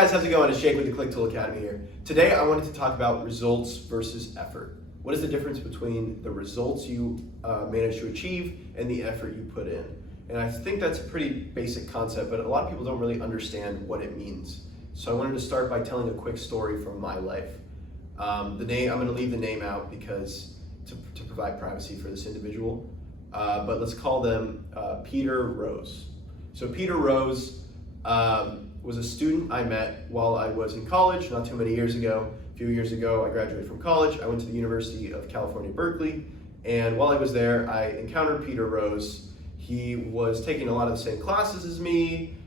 guys, how's it going? It's Jake with the ClickTool Academy here. Today I wanted to talk about results versus effort. What is the difference between the results you manage to achieve and the effort you put in? And I think that's a pretty basic concept, but a lot of people don't really understand what it means. So I wanted to start by telling a quick story from my life. I'm going to leave the name out because to provide privacy for this individual, but let's call them Peter Rose. So Peter Rose was a student I met while I was in college, not too many years ago. A few years ago, I graduated from college. I went to the University of California, Berkeley, and while I was there, I encountered Peter Rose. He was taking a lot of the same classes as me.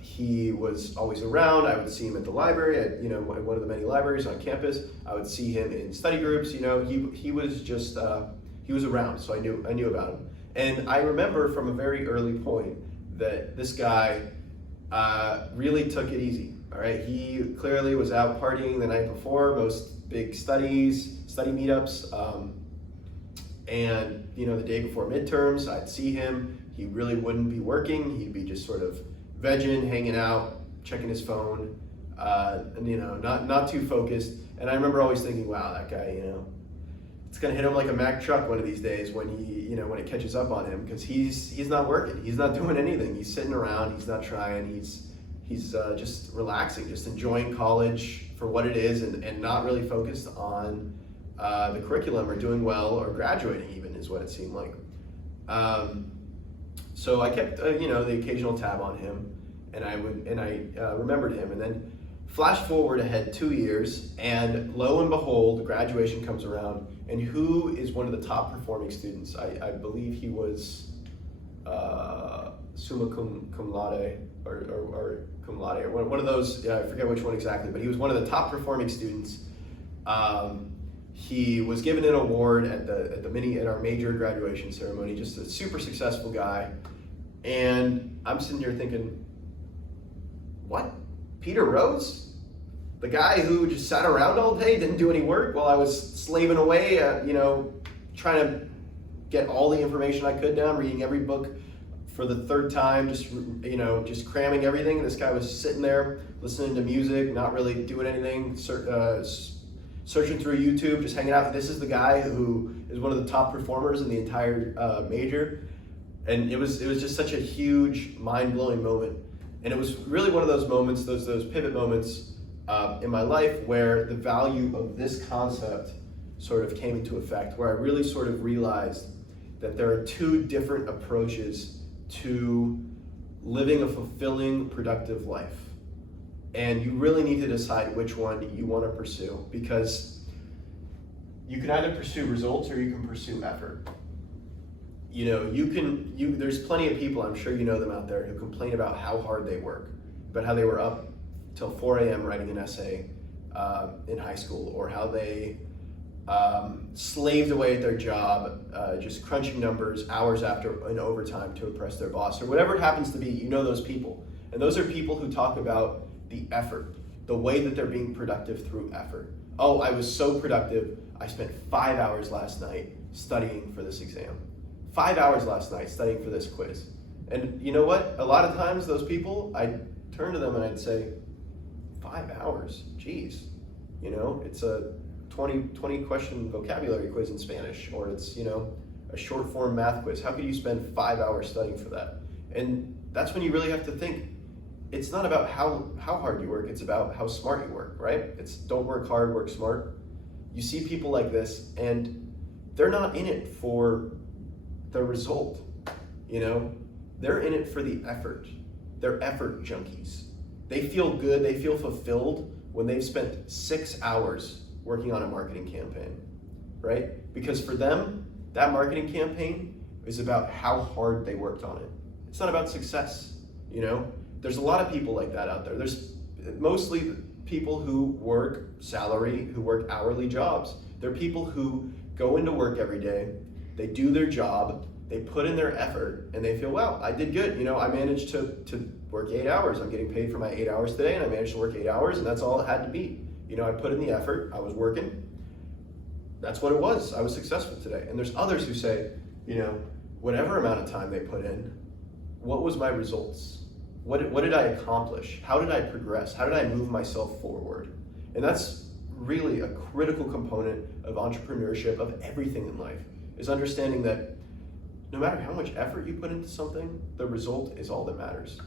He was always around. I would see him at the library, at one of the many libraries on campus. I would see him in study groups. He was just he was around, so I knew about him. And I remember from a very early point that this guy really took it easy. All right, he clearly was out partying the night before most big study meetups, and the day before midterms, I'd see him. He really wouldn't be working. He'd be just sort of vegging, hanging out, checking his phone, and not too focused. And I remember always thinking, wow, that guy, it's gonna hit him like a Mack truck one of these days when when it catches up on him, because he's not working, he's not doing anything, he's sitting around, he's not trying, he's just relaxing, just enjoying college for what it is, and not really focused on the curriculum or doing well or graduating even, is what it seemed like. So I kept the occasional tab on him, and I remembered him, and then flash forward ahead 2 years, and lo and behold, graduation comes around, and who is one of the top performing students? I believe he was summa cum laude, or cum laude, or one of those, I forget which one exactly, but he was one of the top performing students. He was given an award at our major graduation ceremony, just a super successful guy. And I'm sitting here thinking, what? Peter Rose? The guy who just sat around all day, didn't do any work while I was slaving away, trying to get all the information I could down, reading every book for the third time, just cramming everything. This guy was sitting there listening to music, not really doing anything, searching through YouTube, just hanging out. This is the guy who is one of the top performers in the entire major. And it was just such a huge, mind-blowing moment. And it was really one of those moments, those pivot moments in my life, where the value of this concept sort of came into effect, where I really sort of realized that there are two different approaches to living a fulfilling, productive life. And you really need to decide which one you want to pursue, because you can either pursue results or you can pursue effort. There's plenty of people, I'm sure you know them out there, who complain about how hard they work, about how they were up till 4 a.m. writing an essay in high school, or how they slaved away at their job, just crunching numbers hours after in overtime to impress their boss, or whatever it happens to be. Those people. And those are people who talk about the effort, the way that they're being productive through effort. Oh, I was so productive, I spent 5 hours last night studying for this exam. 5 hours last night studying for this quiz. And you know what? A lot of times those people, I'd turn to them and I'd say, 5 hours, geez. It's a 20 question vocabulary quiz in Spanish, or it's, a short form math quiz. How could you spend 5 hours studying for that? And that's when you really have to think, it's not about how hard you work, it's about how smart you work, right? It's don't work hard, work smart. You see people like this, and they're not in it for the result, they're in it for the effort. They're effort junkies. They feel good, they feel fulfilled when they've spent 6 hours working on a marketing campaign, right? Because for them, that marketing campaign is about how hard they worked on it. It's not about success, There's a lot of people like that out there. There's mostly people who work salary, who work hourly jobs. They're people who go into work every day, they do their job, they put in their effort, and they feel, well, I did good. I managed to work 8 hours. I'm getting paid for my 8 hours today, and I managed to work 8 hours, and that's all it had to be. I put in the effort, I was working. That's what it was. I was successful today. And there's others who say, whatever amount of time they put in, what was my results? What did I accomplish? How did I progress? How did I move myself forward? And that's really a critical component of entrepreneurship, of everything in life, is understanding that no matter how much effort you put into something, the result is all that matters.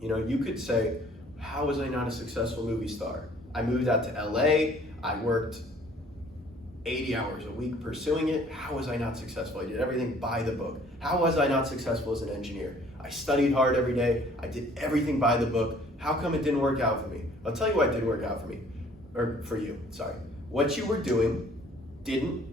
You know, you could say, how was I not a successful movie star? I moved out to LA, I worked 80 hours a week pursuing it. How was I not successful? I did everything by the book. How was I not successful as an engineer? I studied hard every day. I did everything by the book. How come it didn't work out for me? I'll tell you why it didn't work out for me, or for you, sorry. What you were doing didn't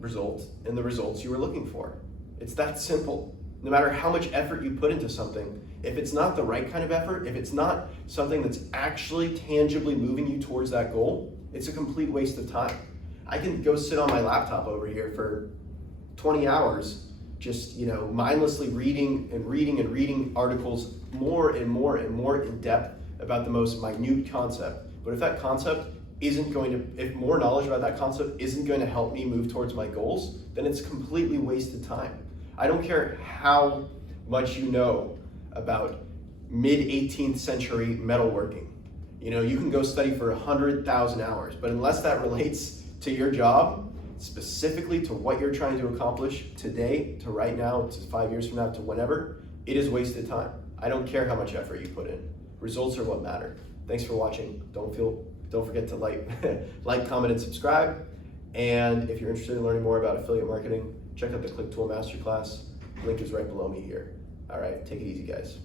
result in the results you were looking for. It's that simple. No matter how much effort you put into something, if it's not the right kind of effort, if it's not something that's actually tangibly moving you towards that goal, it's a complete waste of time. I can go sit on my laptop over here for 20 hours, just, you know, mindlessly reading articles more and more and more in depth about the most minute concept. But if that concept isn't going to, if more knowledge about that concept isn't going to help me move towards my goals, then it's completely wasted time. I don't care how much you know about mid-18th century metalworking. You know, you can go study for 100,000 hours, but unless that relates to your job, specifically to what you're trying to accomplish today, to right now, to 5 years from now, to whenever, it is wasted time. I don't care how much effort you put in. Results are what matter. Thanks for watching. Don't forget to like, comment, and subscribe. And if you're interested in learning more about affiliate marketing, check out the ClickTool Masterclass. Link is right below me here. All right, take it easy, guys.